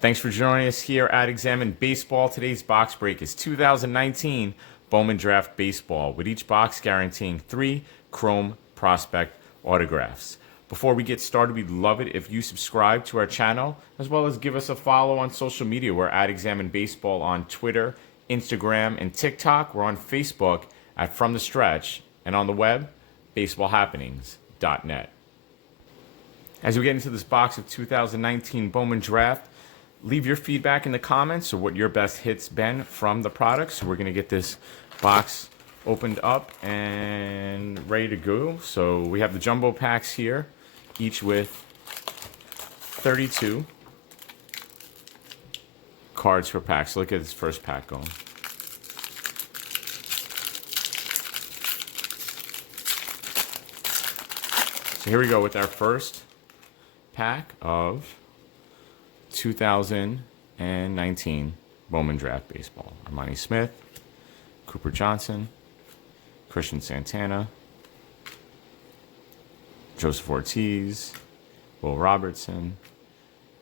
Thanks for joining us here at Examine Baseball. Today's box break is 2019 Bowman Draft Baseball, with each box guaranteeing 3 Chrome Prospect autographs. Before we get started, we'd love it if you subscribe to our channel, as well as give us a follow on social media. We're at Examine Baseball on Twitter, Instagram, and TikTok. We're on Facebook at From the Stretch, and on the web, baseballhappenings.net. As we get into this box of 2019 Bowman Draft, leave your feedback in the comments or what your best hits been from the products. So we're going to get this box opened up and ready to go. So we have the jumbo packs here, each with 32 cards per pack. So look at this first pack going. So here we go with our first pack of 2019 Bowman Draft Baseball. Armani Smith, Cooper Johnson, Christian Santana, Joseph Ortiz, Will Robertson,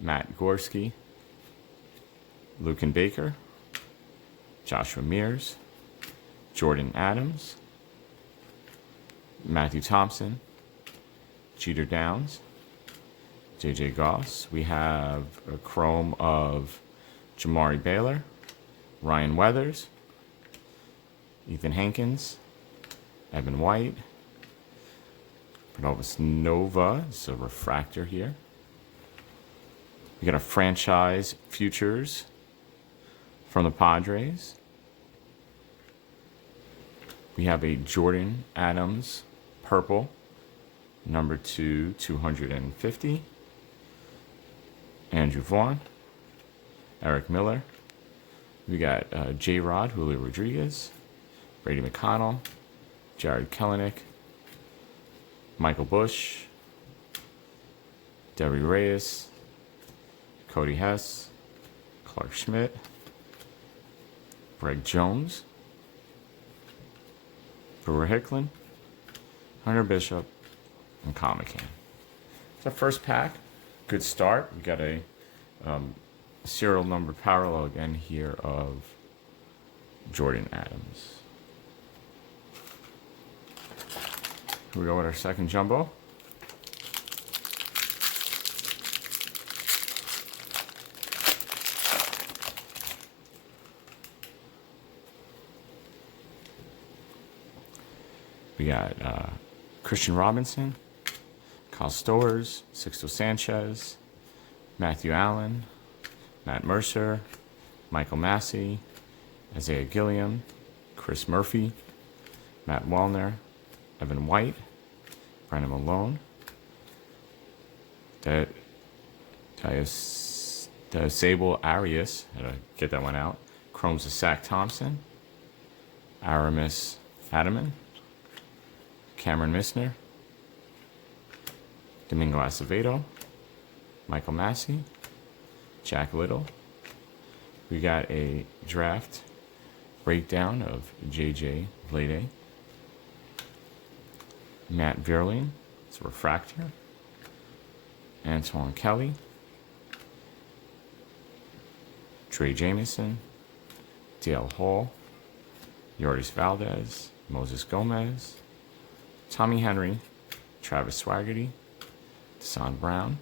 Matt Gorski, Luken Baker, Joshua Mears, Jordan Adams, Matthew Thompson, Jeter Downs, J.J. Goss. We have a chrome of Jamari Baylor, Ryan Weathers, Ethan Hankins, Evan White, Pronovus Nova. It's a refractor here. We got a franchise futures from the Padres. We have a Jordan Adams purple, number 2/250. Andrew Vaughn, Eric Miller. We got J-Rod, Julio Rodriguez, Brady McConnell, Jared Kelenic, Michael Bush, Debbie Reyes, Cody Hess, Clark Schmidt, Greg Jones, Brewer Hicklin, Hunter Bishop, and Kyle McCann. It's our first pack. Good start. We got a serial number parallel again here of Jordan Adams. Here we go with our second jumbo. We got Christian Robinson, Kyle Stowers, Sixto Sanchez, Matthew Allen, Matt Mercer, Michael Massey, Isaiah Gilliam, Chris Murphy, Matt Wallner, Evan White, Brandon Malone, Sable Arias, had to get that one out, Chromes of Zach Thompson, Aramis Adaman, Cameron Misner, Domingo Acevedo, Michael Massey, Jack Little. We got a draft breakdown of J.J. Vlade, Matt Vierling, it's a refractor, Antoine Kelly, Trey Jamieson, Dale Hall, Yordis Valdez, Moses Gomez, Tommy Henry, Travis Swaggerty, Desan Brown,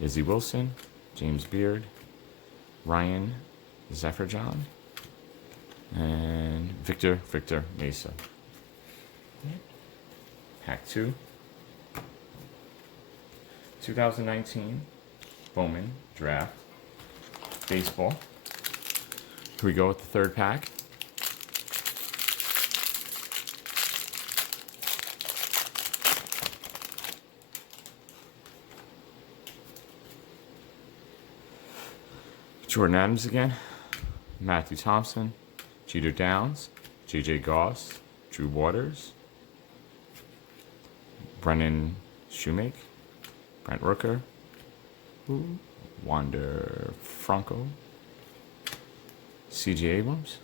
Izzy Wilson, James Beard, Ryan Zephyrjohn, and Victor Mesa. Pack 2, 2019 Bowman Draft Baseball. Here we go with the third pack. Jordan Adams again, Matthew Thompson, Jeter Downs, J.J. Goss, Drew Waters, Brennan Shoemake, Brent Rooker, Wander Franco, C.J. Abrams,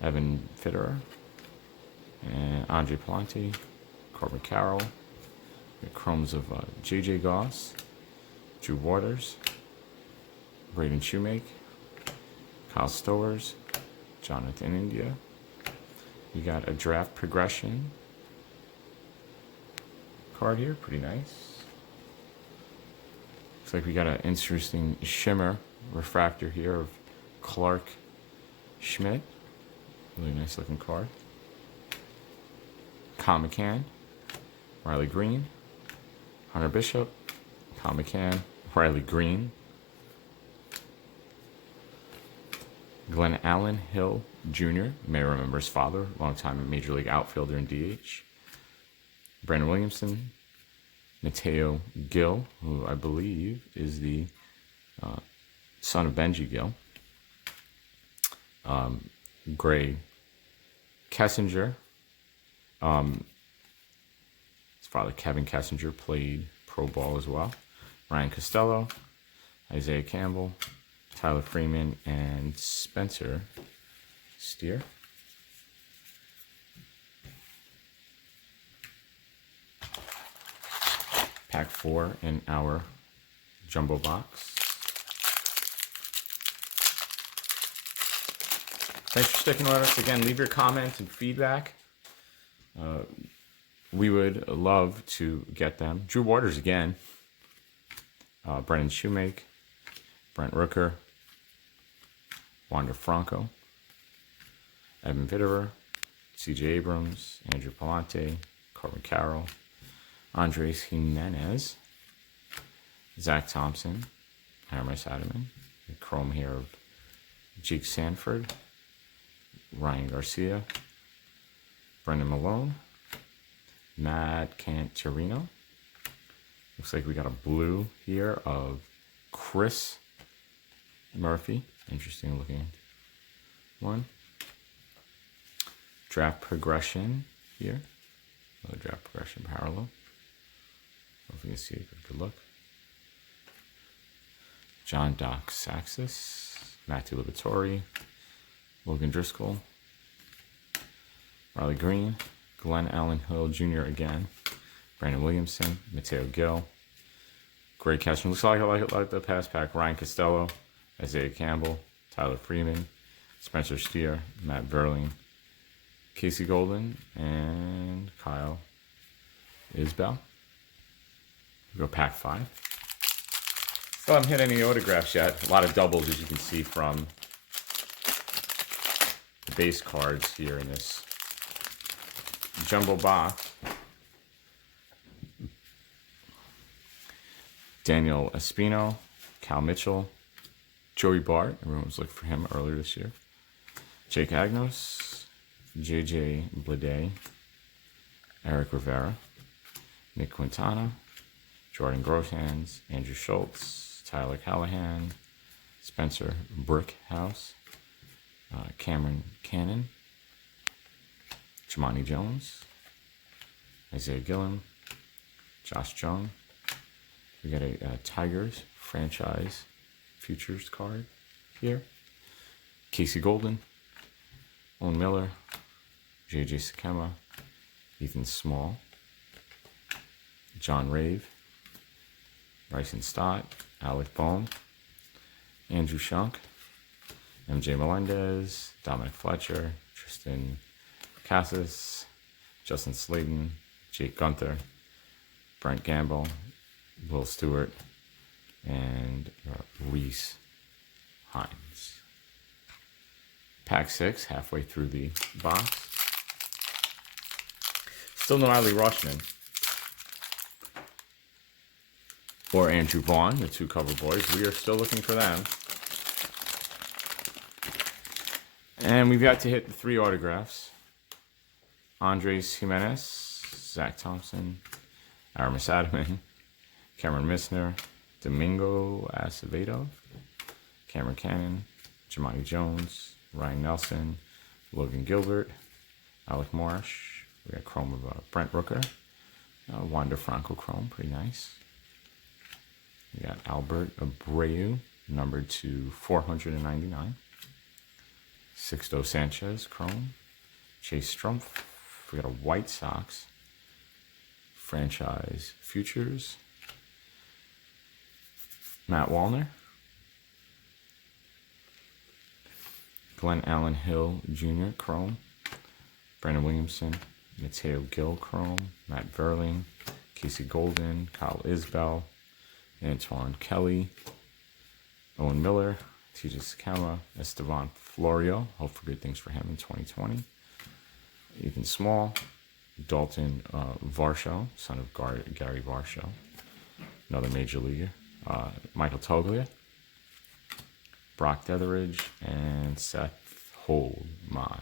Evan Fitterer, and Andre Palante, Corbin Carroll, the chromes of J.J. Goss, Drew Waters, Braden Shoemake, Kyle Stowers, Jonathan India. You got a draft progression card here, pretty nice. Looks like we got an interesting shimmer refractor here of Clark Schmidt. Really nice looking card. Con McCann, Riley Green, Hunter Bishop, Con McCann, Riley Green, Glenn Allen Hill Jr., you may remember his father, longtime Major League outfielder and DH. Brandon Williamson, Mateo Gill, who I believe is the son of Benji Gill. Gray Kessinger. His father, Kevin Kessinger, played pro ball as well. Ryan Costello, Isaiah Campbell, Tyler Freeman, and Spencer Steer. Pack 4 in our jumbo box. Thanks for sticking with us. Again, leave your comments and feedback. We would love to get them. Drew Waters again. Brendan Shoemake. Brent Rooker. Wander Franco. Evan Vitterer. C.J. Abrams. Andrew Palante. Corbin Carroll. Andres Jimenez. Zach Thompson. Aramis Adaman. Chrome here of Jake Sanford. Ryan Garcia. Brendan Malone. Matt Cantorino. Looks like we got a blue here of Chris Murphy. Interesting looking one. Draft progression here. Another draft progression parallel. If you can see it, good look. John Doc Saxis. Matthew Liberatore. Logan Driscoll. Riley Green. Glenn Allen Hill Jr. again. Brandon Williamson. Mateo Gill. Great catch. Looks like the pass pack. Ryan Costello. Isaiah Campbell. Tyler Freeman. Spencer Steer. Matt Verling. Casey Golden. And Kyle Isbell. We go pack 5. Still haven't hit any autographs yet. A lot of doubles, as you can see from the base cards here in this jumbo box. Daniel Espino, Cal Mitchell, Joey Bart. Everyone was looking for him earlier this year. Jake Agnos, JJ Bleday, Eric Rivera, Nick Quintana, Jordan Groshans, Andrew Schultz, Tyler Callahan, Spencer Brickhouse, Cameron Cannon, Jamani Jones, Isaiah Gillum, Josh Jung. We got a Tigers franchise futures card here. Casey Golden, Owen Miller, JJ Sakema, Ethan Small, John Rave, Bryson Stott, Alec Bohm, Andrew Shunk, MJ Melendez, Dominic Fletcher, Tristan Cassis, Justin Slayton, Jake Gunther, Brent Gamble, Will Stewart, and Reese Hines. Pack 6, halfway through the box. Still no Adley Rutschman or Andrew Vaughn, the two cover boys. We are still looking for them. And we've got to hit the 3 autographs. Andres Jimenez, Zach Thompson, Aramis Adaman, Cameron Missner, Domingo Acevedo, Cameron Cannon, Jamani Jones, Ryan Nelson, Logan Gilbert, Alec Marsh. We got chrome of Brent Rooker, Wander Franco chrome, pretty nice. We got Albert Abreu, numbered to 499. Sixto Sanchez chrome, Chase Strumpf. We got a White Sox franchise futures. Matt Wallner, Glenn Allen Hill Jr. Chrome. Brandon Williamson. Mateo Gill Chrome. Matt Verling. Casey Golden. Kyle Isbell. Antoine Kelly. Owen Miller. TJ Sakama. Estevan Florio. Hope for good things for him in 2020. Ethan Small. Dalton Varsho, son of Gary Varsho, another major leaguer. Michael Toglia. Brock Detheridge. And Seth Hold My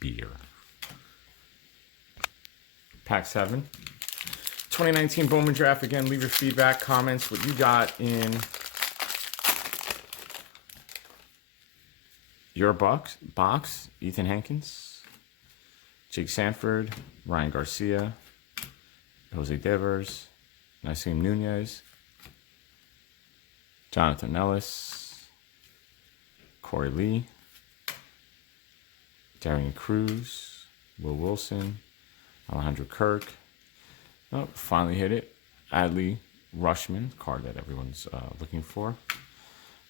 Beer. Pack 7. 2019 Bowman Draft. Again, leave your feedback, comments, what you got in your box. Ethan Hankins. Jake Sanford, Ryan Garcia, Jose Devers, Nasim Nunez, Jonathan Ellis, Corey Lee, Darian Cruz, Will Wilson, Alejandro Kirk. Oh, finally hit it. Adley Rushman, card that everyone's looking for.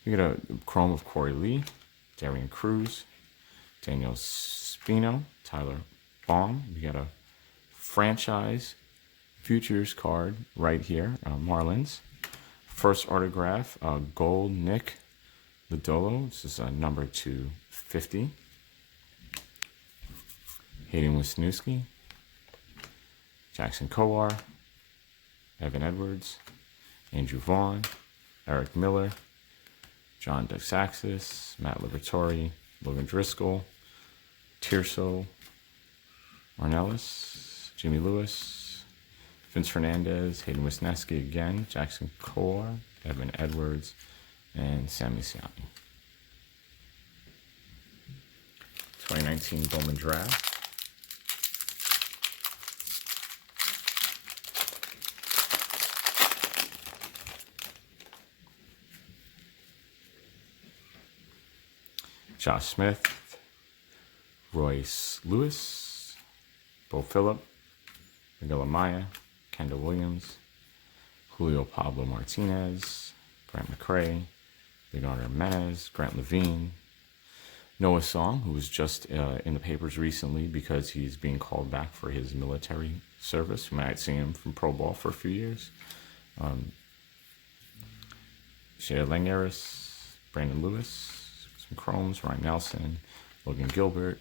We get a chrome of Corey Lee, Darian Cruz, Daniel Spino, Tyler Baum. We got a franchise futures card right here. Marlins. First autograph, gold Nick Lodolo. This is number 250. Hayden Wisniewski. Jackson Kowar. Evan Edwards. Andrew Vaughn. Eric Miller. John Dexaxis. Matt Liberatore. Logan Driscoll. Tirso Ornelas, Jimmy Lewis, Vince Fernandez, Hayden Wisniewski again, Jackson Kowar, Evan Edwards, and Sammy Siani. 2019 Bowman Draft. Josh Smith, Royce Lewis, Bo Phillip, Miguel Amaya, Kendall Williams, Julio Pablo Martinez, Grant McCray, Leonardo Jimenez, Grant Levine, Noah Song, who was just in the papers recently because he's being called back for his military service. You might see him from Pro Ball for a few years. Shea Langeris, Brandon Lewis, some Chromes, Ryan Nelson, Logan Gilbert,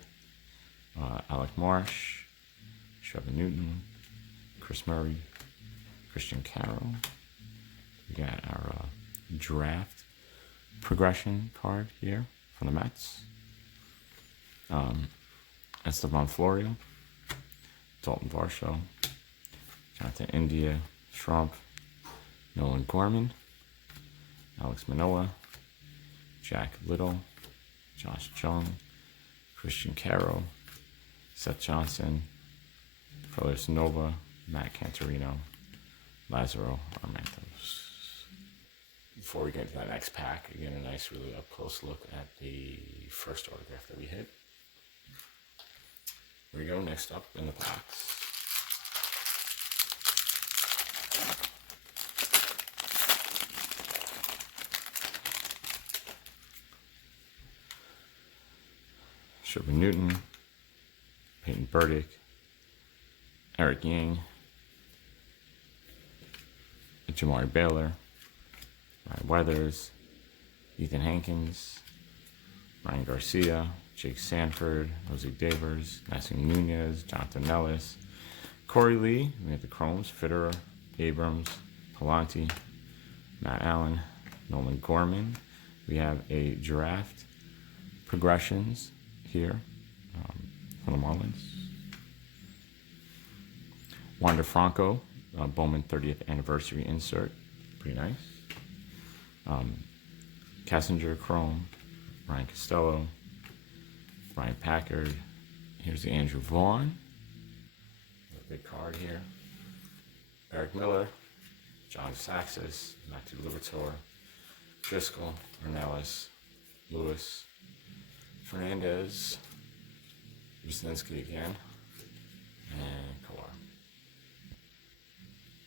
Alec Marsh, Trevor Newton, Chris Murray, Christian Carroll. We got our draft progression card here from the Mets. Estevan Florio, Dalton Varsho, Jonathan India, Trump, Nolan Gorman, Alex Manoah, Jack Little, Josh Jung, Christian Carroll, Seth Johnson, Carlos Nova, Matt Cantorino, Lazaro Armentos. Before we get into that next pack, again, a nice, really up-close look at the first autograph that we hit. Here we go, next up in the packs. Sherman Newton, Peyton Burdick, Eric Yang, Jamari Baylor, Ryan Weathers, Ethan Hankins, Ryan Garcia, Jake Sanford, Jose Devers, Nasim Nunez, Jonathan Ellis, Corey Lee. We have the Chromes, Fitterer, Abrams, Palante, Matt Allen, Nolan Gorman. We have a draft progressions here from the Marlins. Wander Franco, Bowman 30th anniversary insert. Pretty nice. Kessinger Chrome, Ryan Costello, Brian Packard. Here's the Andrew Vaughn. A big card here. Eric Miller, John Saxis, Matthew Liberatore, Driscoll, Ornelas, Lewis, Fernandez, Wisniewski again, and Kowar.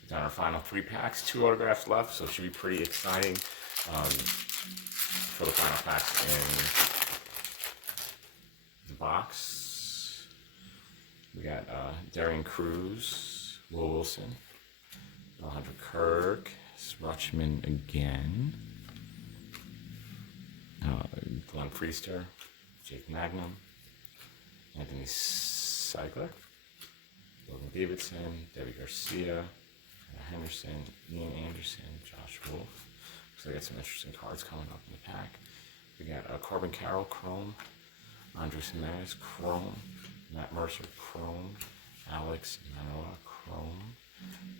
We've done our final 3 packs, 2 autographs left, so it should be pretty exciting for the final packs box. We got Darian Cruz, Will Wilson, Alejandro Kirk, Rutschman again, Glenn Priester, Jake Magnum, Anthony Seigler, Logan Davidson, Debbie Garcia, Henderson, Ian Anderson, Josh Wolf. So we got some interesting cards coming up in the pack. We got Corbin Carroll, Chrome, Andres Jimenez, Chrome, Matt Mercer, Chrome, Alex Manoa, Chrome.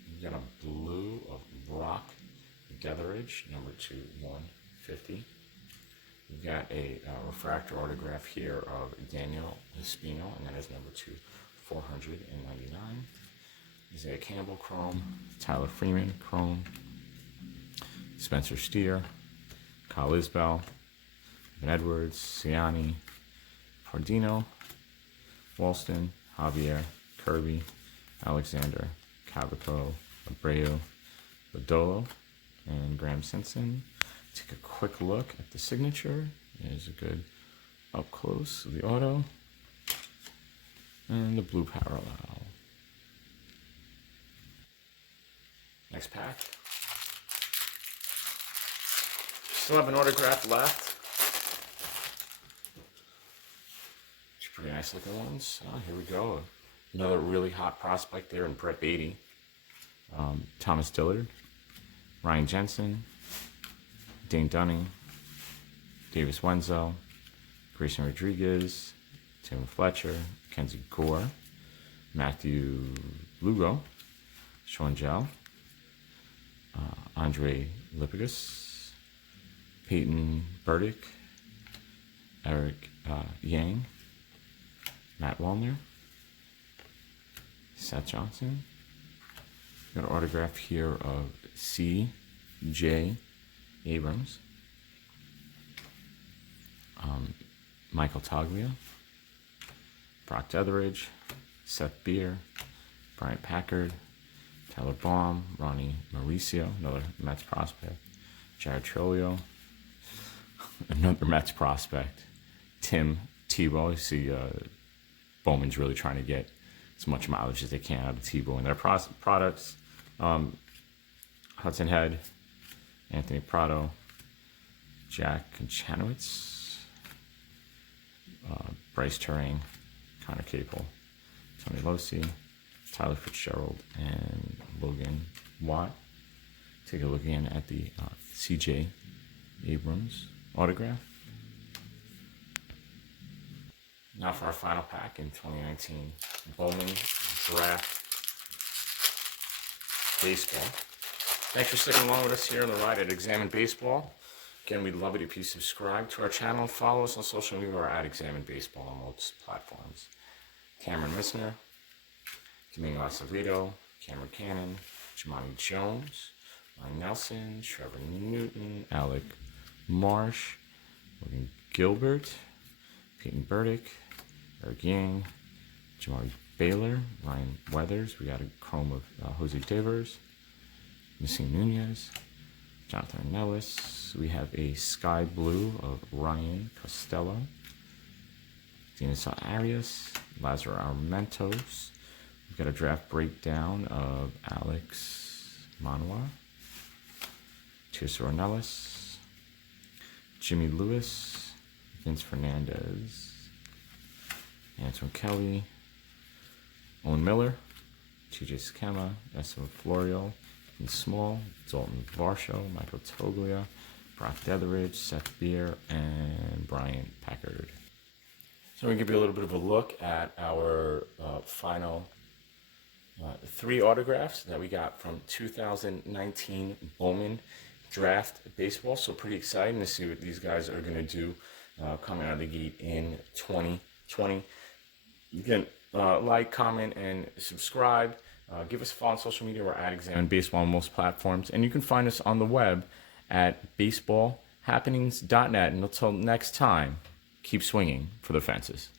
We got a blue of Brock Getheridge, number 2/150. We've got a refractor autograph here of Daniel Espino, and that is number 2/499. Isaiah Campbell, Chrome, Tyler Freeman, Chrome, Spencer Steer, Kyle Isbell, Evan Edwards, Siani, Pardino, Walston, Javier, Kirby, Alexander, Cavaco, Abreu, Badolo, and Graham Simpson. Take a quick look at the signature. There's a good up close of the auto. And the blue parallel. Next pack. Still have an autograph left. Pretty nice looking ones. Here we go. Another really hot prospect there in Brett Beatty. Thomas Dillard, Ryan Jensen, Dane Dunning, Davis Wenzel, Grayson Rodriguez, Tim Fletcher, Kenzie Gore, Matthew Lugo, Sean Gell, Andre Lipigus, Peyton Burdick, Eric Yang, Matt Wallner, Seth Johnson. Got an autograph here of C.J. Abrams, Michael Taglia, Brock Detheridge, Seth Beer, Bryant Packard, Tyler Baum, Ronnie Mauricio, another Mets prospect, Jared Trolio, another Mets prospect, Tim Tebow. You see Bowman's really trying to get as much mileage as they can out of Tebow and their products. Hudson Head, Anthony Prado, Jack Kanchanowicz, Bryce Turing, Connor Capel, Tony Losi, Tyler Fitzgerald, and Logan Watt. Take a look again at the C.J. Abrams autograph. Now for our final pack in 2019, Bowman Draft Baseball. Thanks for sticking along with us here on the ride at Examine Baseball. Again, we'd love it if you subscribe to our channel and follow us on social media or at Examine Baseball on most platforms. Cameron Missner, Domingo Acevedo, Cameron Cannon, Jamani Jones, Ryan Nelson, Trevor Newton, Alec Marsh, Logan Gilbert, Peyton Burdick, Eric Yang, Jamari Baylor, Ryan Weathers. We got a chrome of Jose Devers, Missing Nunez, Jonathan Nellis. We have a sky blue of Ryan Costello, Dinas Arias, Lazaro Armentos. We've got a draft breakdown of Alex Manoa, Tirso Ornelas, Jimmy Lewis, Vince Fernandez, Antoine Kelly, Owen Miller, TJ Skema, Esteban Florio, Ethan Small, Dalton Varsho, Michael Toglia, Brock Detheridge, Seth Beer, and Brian Packard. So we're going to give you a little bit of a look at our final 3 autographs that we got from 2019 Bowman Draft Baseball. So pretty exciting to see what these guys are going to do coming out of the gate in 2020. Again, like, comment, and subscribe. Give us a follow on social media. We're at Examine Baseball on most platforms. And you can find us on the web at baseballhappenings.net. And until next time, keep swinging for the fences.